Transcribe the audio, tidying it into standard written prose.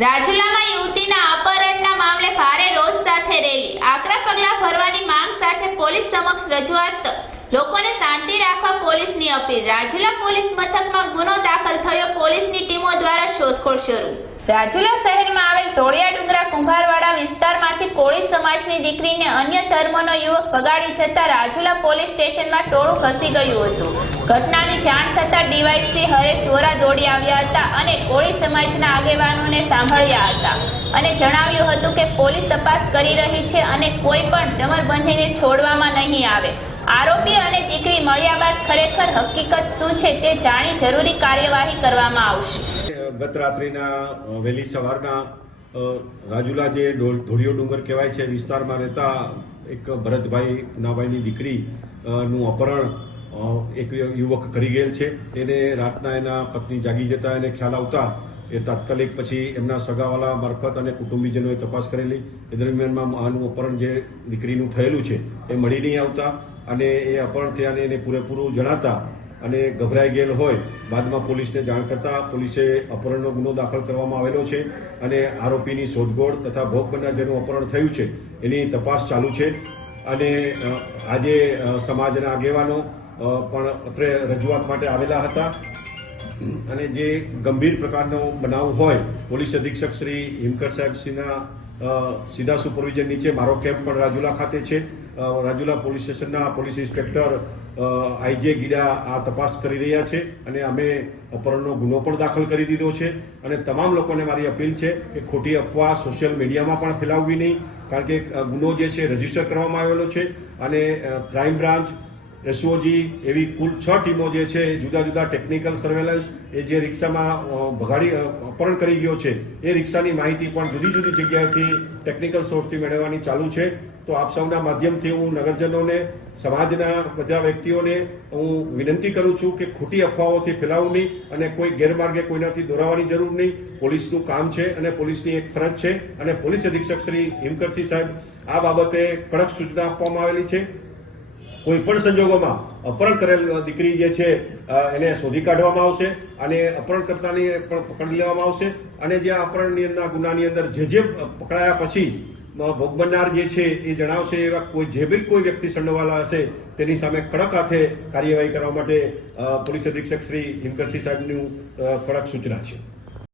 રાજુલામાં યુવતીના અપહરણના મામલે ભારે રોષ સાથે રેલી, આકરા પગલાં ભરવાની માંગ સાથે પોલીસ સમક્ષ રજૂઆત, લોકોને શાંતિ રાખવા પોલીસની અપીલ। રાજુલા પોલીસ મથકમાં ગુનો દાખલ થયો, પોલીસની ટીમો દ્વારા શોધખોળ શરૂ। રાજુલા શહેરમાં આવેલ તોળિયા ડુંગરા કુંભારવાડા વિસ્તારમાંથી કોળી સમાજની દીકરીને અન્ય ધર્મનો યુવક ભગાડી જતા રાજુલા પોલીસ સ્ટેશનમાં ટોળું ખસી ગયું હતું। ઘટનાની જાણ થતાં ડીવાયસપી હરેશ વોરા દોડી આવ્યા હતા અને કોળી સમાજના આગેવાનોને સાંભળ્યા હતા અને જણાવ્યું હતું કે પોલીસ તપાસ કરી રહી છે અને કોઈ પણ જમરબંધીને છોડવામાં નહીં આવે। આરોપી અને દીકરી મળ્યા બાદ ખરેખર હકીકત શું છે તે જાણી જરૂરી કાર્યવાહી કરવામાં આવશે। ગત રાત્રિના વહેલી સવારના રાજુલા જે ધોળિયો ડુંગર કહેવાય છે વિસ્તારમાં રહેતા એક ભરતભાઈ પુનાભાઈની દીકરી નું અપહરણ એક યુવક કરી ગયેલ છે। એને રાતના એના પત્ની જાગી જતા એને ખ્યાલ આવતા એ તાત્કાલિક પછી એમના સગાવાલા મારફત અને કુટુંબીજનોએ તપાસ કરેલી। એ દરમિયાનમાં આનું અપહરણ જે દીકરીનું થયેલું છે એ મળી નહીં આવતા અને એ અપહરણ થયાને એને પૂરેપૂરું જણાતા અને ગભરાઈ ગયેલ હોય બાદમાં પોલીસને જાણ કરતા પોલીસે અપહરણનો ગુનો દાખલ કરવામાં આવેલો છે અને આરોપીની શોધખોળ તથા ભોગ બનનાર જેનું અપહરણ થયું છે એની તપાસ ચાલુ છે। અને આજે સમાજના આગેવાનો પણ અત્રે રજૂઆત માટે આવેલા હતા અને જે ગંભીર પ્રકારનો બનાવ હોય પોલીસ અધિક્ષક શ્રી હિમકર સાહેબશ્રીના સીધા સુપરવિઝન નીચે મારો કેમ્પ પણ રાજુલા ખાતે છે। રાજુલા પોલીસ સ્ટેશનના પોલીસ ઇન્સ્પેક્ટર આઈજે ગીડા આ તપાસ કરી રહ્યા છે અને અમે અપહરણનો ગુનો પણ દાખલ કરી દીધો છે। અને તમામ લોકોને મારી અપીલ છે કે ખોટી અફવા સોશિયલ મીડિયામાં પણ ફેલાવવી નહીં, કારણ કે ગુનો જે છે રજીસ્ટર કરવામાં આવેલો છે અને ક્રાઇમ બ્રાન્ચ, એસઓજી એવી કુલ 6 ટીમો જે છે જુદા જુદા ટેકનિકલ સર્વેલન્સ એ જે રિક્ષામાં અપહરણ કરી ગયો છે એ રિક્ષાની માહિતી પણ જુદી જુદી જગ્યાએથી ટેકનિકલ સોર્સથી મેળવવાની ચાલુ છે। તો આપ સૌના માધ્યમથી હું નગરજનોને, સમાજના બધા વ્યક્તિઓને હું વિનંતી કરું છું કે ખોટી અફવાઓથી ફેલાવવું નહીં અને કોઈ ગેરમાર્ગે કોઈનાથી દોરાવવાની જરૂર નહીં। પોલીસનું કામ છે અને પોલીસની એક ફરજ છે અને પોલીસ અધિક્ષક શ્રી હિમકરસિંહ સાહેબ આ બાબતે કડક સૂચના આપવામાં આવેલી છે। કોઈ પણ સંજોગોમાં અપહરણ કરેલ દીકરી જે છે એને શોધી કાઢવામાં આવશે અને અપહરણકર્તાની પણ પકડી લેવામાં આવશે અને જે અપહરણની અંદર ગુનાની અંદર જે પકડાયા પછી ભોગ બનનાર જે છે એ જણાવશે એવા કોઈ વ્યક્તિ સંડોવાયેલા હશે તેની સામે કડક હાથે કાર્યવાહી કરવા માટે પોલીસ અધિક્ષક શ્રી હિમકરસિંહ સાહેબનું કડક સૂચના છે।